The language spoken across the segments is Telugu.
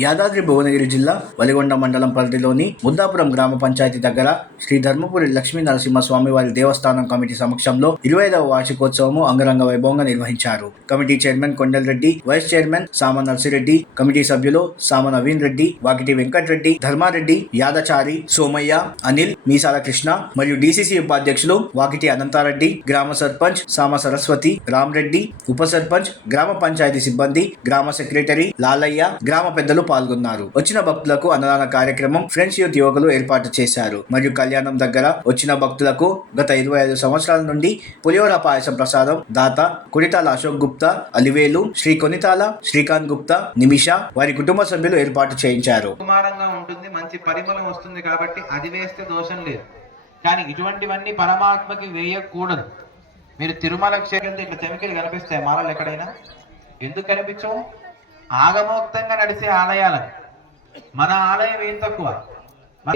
యాదాద్రి భువనగిరి జిల్లా వలిగొండ మండలం పరిధిలోని ముద్దాపురం గ్రామ పంచాయతీ దగ్గర శ్రీ ధర్మపురి లక్ష్మీ నరసింహస్వామి వారి దేవస్థానం కమిటీ సమక్షంలో ఇరవై ఐదవ వార్షికోత్సవము అంగరంగ వైభవంగా నిర్వహించారు. Committee chairman Kondal Reddy vice chairman Sama Narsireddy committee సభ్యులు సామ నవీన్ రెడ్డి వాకిటి వెంకటరెడ్డి ధర్మారెడ్డి యాదచారి సోమయ్య అనిల్ మీసాల కృష్ణ మరియు డిసిసి ఉపాధ్యక్షులు వాకిటి అనంతారెడ్డి గ్రామ సర్పంచ్ సామ సరస్వతి రామరెడ్డి ఉప సర్పంచ్ గ్రామ పంచాయతీ సిబ్బంది గ్రామ సెక్రటరీ లాలయ్య గ్రామ పెద్దలు పాల్గొన్నారు. వచ్చిన భక్తులకు అన్నదాన కార్యక్రమం ఫ్రెండ్స్ యూత్ యువకులు ఏర్పాటు చేశారు. మరియు కళ్యాణం దగ్గర వచ్చిన భక్తులకు గత ఇరవై ఐదు సంవత్సరాల నుండి పులిహోర పాయసం ప్రసాదం దాత కుడితాల అశోక్ గుప్తా అలివేలు శ్రీ కొనితాల శ్రీకాంత్ గుప్తా నిమిష వారి కుటుంబ సభ్యులు ఏర్పాటు చేయించారు. కుమారంగా ఉంటుంది మంచి పరిమళం వస్తుంది కాబట్టి అది వేస్తే దోషం లేదు. కానీ ఇటువంటివన్నీ పరమాత్మకి వేయకూడదు. మీరు తిరుమల క్షేత్రం ఇట్లా చెమికలు కనిపిస్తాయి మాలలు ఎక్కడైనా? ఎందుకు కనిపించవు? ఆగమోక్తంగా నడిచే ఆలయాలకు మన ఆలయం ఏం తక్కువ?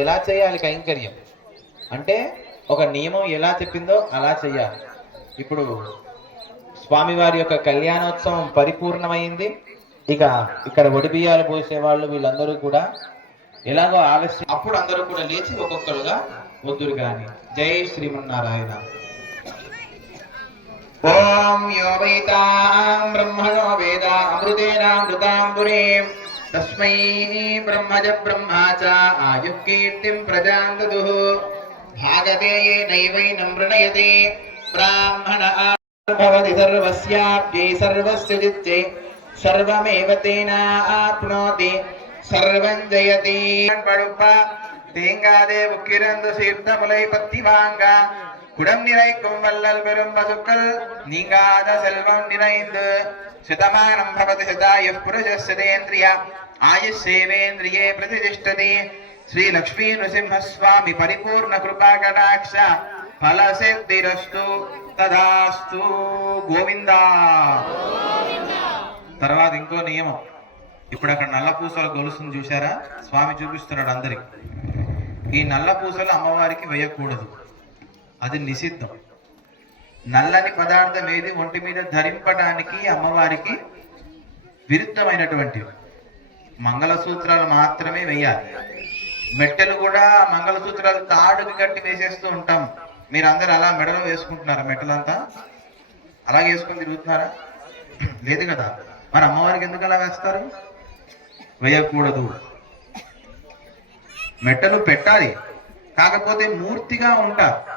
ఎలా చేయాలి కైంకర్యం? అంటే ఒక నియమం ఎలా చెప్పిందో అలా చేయాలి. ఇప్పుడు స్వామివారి యొక్క కళ్యాణోత్సవం పరిపూర్ణమైంది. ఇక ఇక్కడ ఒడిబియ్యాలు పోసే వాళ్ళు వీళ్ళందరూ కూడా ఎలాగో ఆలస్యం. అప్పుడు అందరూ కూడా లేచి ఒక్కొక్కరుగా వద్దురు కానీ జై శ్రీమన్నారాయణ. ఓం యో వైతాం బ్రహ్మణో వేద అమృతేనామృతాంబురీం తస్మై బ్రహ్మజ బ్రహ్మా చ ఆయుః కీర్తిం ప్రజాం దదుః భాగతే ఏ నైవైనం మృణయతే బ్రాహ్మణ భవతి సర్వస్యాప్యై సర్వస్య చిత్తే సర్వమేవ తేనా ఆప్నోతి. సర్వం జయతి. పడుప్ప தேங்காதே உக்கிரந்து சீர்த்த முலை பத்தி வாங்க குடம் நிறைக்கும் வல்லல் பெரும் பசுக்கள் நீங்காத செல்வம் நிறைந்து శతమానం భవతి శతాయ పురుషస్యతేంద్రియ ఆయుషేవేంద్రియే ప్రతిష్టతి శ్రీ లక్ష్మీ నృసింహస్వామి పరిపూర్ణ కృపా కటాక్ష ఫల సిద్ధిరస్తు తదాస్తు గోవింద తర్వాత ఇంకో నియమం ఇప్పుడు అక్కడ నల్ల పూసల గొలుసును చూసారా స్వామి చూపిస్తున్నాడు అందరికి ఈ నల్ల పూసలు అమ్మవారికి వేయకూడదు. అది నిషిద్ధం. నల్లని పదార్థం ఏది ఒంటి మీద ధరింపడానికి అమ్మవారికి విరుద్ధమైనటువంటివి. మంగళసూత్రాలు మాత్రమే వేయాలి. మెట్టెలు కూడా మంగళసూత్రాలు తాడుకి కట్టి వేసేస్తూ ఉంటాం. మీరు అందరు అలా మెడలో వేసుకుంటున్నారా మెట్టలంతా? అలాగే వేసుకొని తిరుగుతున్నారా? లేదు కదా. మరి అమ్మవారికి ఎందుకు అలా వేస్తారు? వేయకూడదు. మెట్టలు పెట్టాలి. కాకపోతే మూర్తిగా ఉంటారు.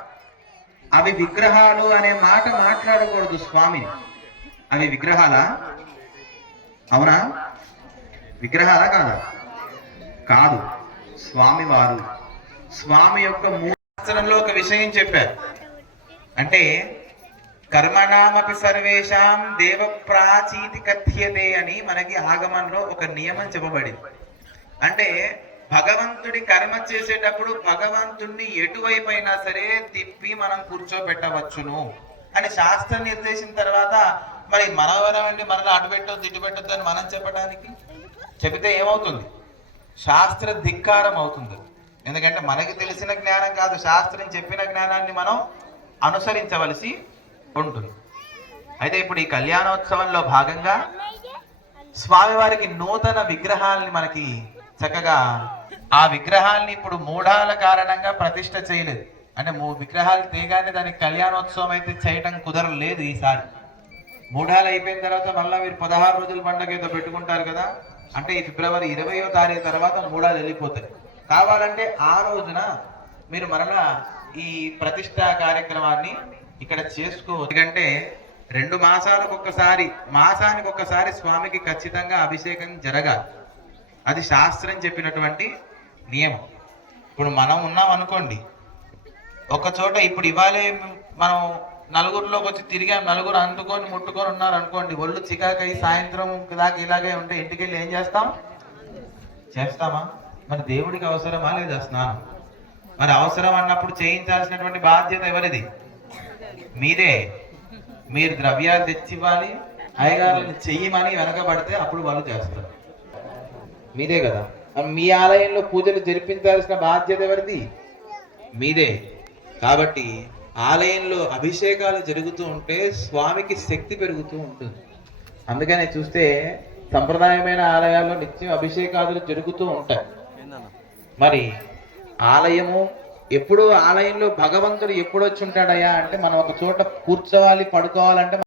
అవి విగ్రహాలు అనే మాట మాట్లాడకూడదు స్వామిని అవి విగ్రహాలా? అవునా? విగ్రహాలా కాదా? కాదు. స్వామి వారు స్వామి యొక్క మూలంలో ఒక విషయం చెప్పారు. అంటే కర్మణామపి సర్వేషాం దేవ ప్రాచీతి కథ్యతే అని మనకి ఆగమంలో ఒక నియమం చెప్పబడింది. అంటే భగవంతుడి కర్మ చేసేటప్పుడు భగవంతుణ్ణి ఎటువైపు అయినా సరే తిప్పి మనం కూర్చోబెట్టవచ్చును అని శాస్త్రం నిర్దేశించిన తర్వాత మరి మనవరమండి మనలో అటు పెట్టొద్దు ఇటు పెట్టొద్దు అని మనం చెప్పడానికి చెబితే ఏమవుతుంది? శాస్త్ర ధిక్కారం అవుతుంది. ఎందుకంటే మనకి తెలిసిన జ్ఞానం కాదు శాస్త్రం చెప్పిన జ్ఞానాన్ని మనం అనుసరించవలసి ఉంటుంది. అయితే ఇప్పుడు ఈ కళ్యాణోత్సవంలో భాగంగా స్వామివారికి నూతన విగ్రహాలని మనకి చక్కగా ఆ విగ్రహాల్ని ఇప్పుడు మూఢాల కారణంగా ప్రతిష్ట చేయలేదు. అంటే మూ విగ్రహాలు తేగానే దానికి కళ్యాణోత్సవం అయితే చేయటం కుదరలేదు ఈసారి. మూఢాలు అయిపోయిన తర్వాత మళ్ళీ మీరు పదహారు రోజుల పండగ ఏదో పెట్టుకుంటారు కదా. అంటే ఈ ఫిబ్రవరి ఇరవయో తారీఖు తర్వాత మూఢాలు వెళ్ళిపోతాయి. కావాలంటే ఆ రోజున మీరు మరలా ఈ ప్రతిష్టా కార్యక్రమాన్ని ఇక్కడ చేసుకోవచ్చు. ఎందుకంటే రెండు మాసాలకు ఒక్కసారి మాసానికి ఒక్కసారి స్వామికి ఖచ్చితంగా అభిషేకం జరగాలి. అది శాస్త్రం చెప్పినటువంటి నియమం. ఇప్పుడు మనం ఉన్నాం అనుకోండి ఒక చోట ఇప్పుడు ఇవాళే మనం నలుగురిలోకి వచ్చి తిరిగాం నలుగురు అందుకొని ముట్టుకొని ఉన్నారు అనుకోండి ఒళ్ళు చికాకై సాయంత్రం దాకా ఇలాగే ఉంటే ఇంటికి వెళ్ళి ఏం చేస్తాం? చేస్తామా? మరి దేవుడికి అవసరమా లేదా స్నానం? మరి అవసరం అన్నప్పుడు చేయించాల్సినటువంటి బాధ్యత ఎవరిది? మీరే మీరు ద్రవ్యాలు తెచ్చివ్వాలి అయ్యగారుని చెయ్యమని వెనకబడితే అప్పుడు వాళ్ళు చేస్తారు. మీదే కదా. మీ ఆలయంలో పూజలు జరిపించాల్సిన బాధ్యత ఎవరిది? మీదే. కాబట్టి ఆలయంలో అభిషేకాలు జరుగుతూ ఉంటే స్వామికి శక్తి పెరుగుతూ ఉంటుంది. అందుకనే చూస్తే సంప్రదాయమైన ఆలయాల్లో నిత్యం అభిషేకాదులు జరుగుతూ ఉంటాయి. మరి ఆలయము ఎప్పుడు ఆలయంలో భగవంతుడు ఎప్పుడు వచ్చి ఉంటాడయ్యా అంటే మనం ఒక చోట కూర్చోవాలి పడుకోవాలంటే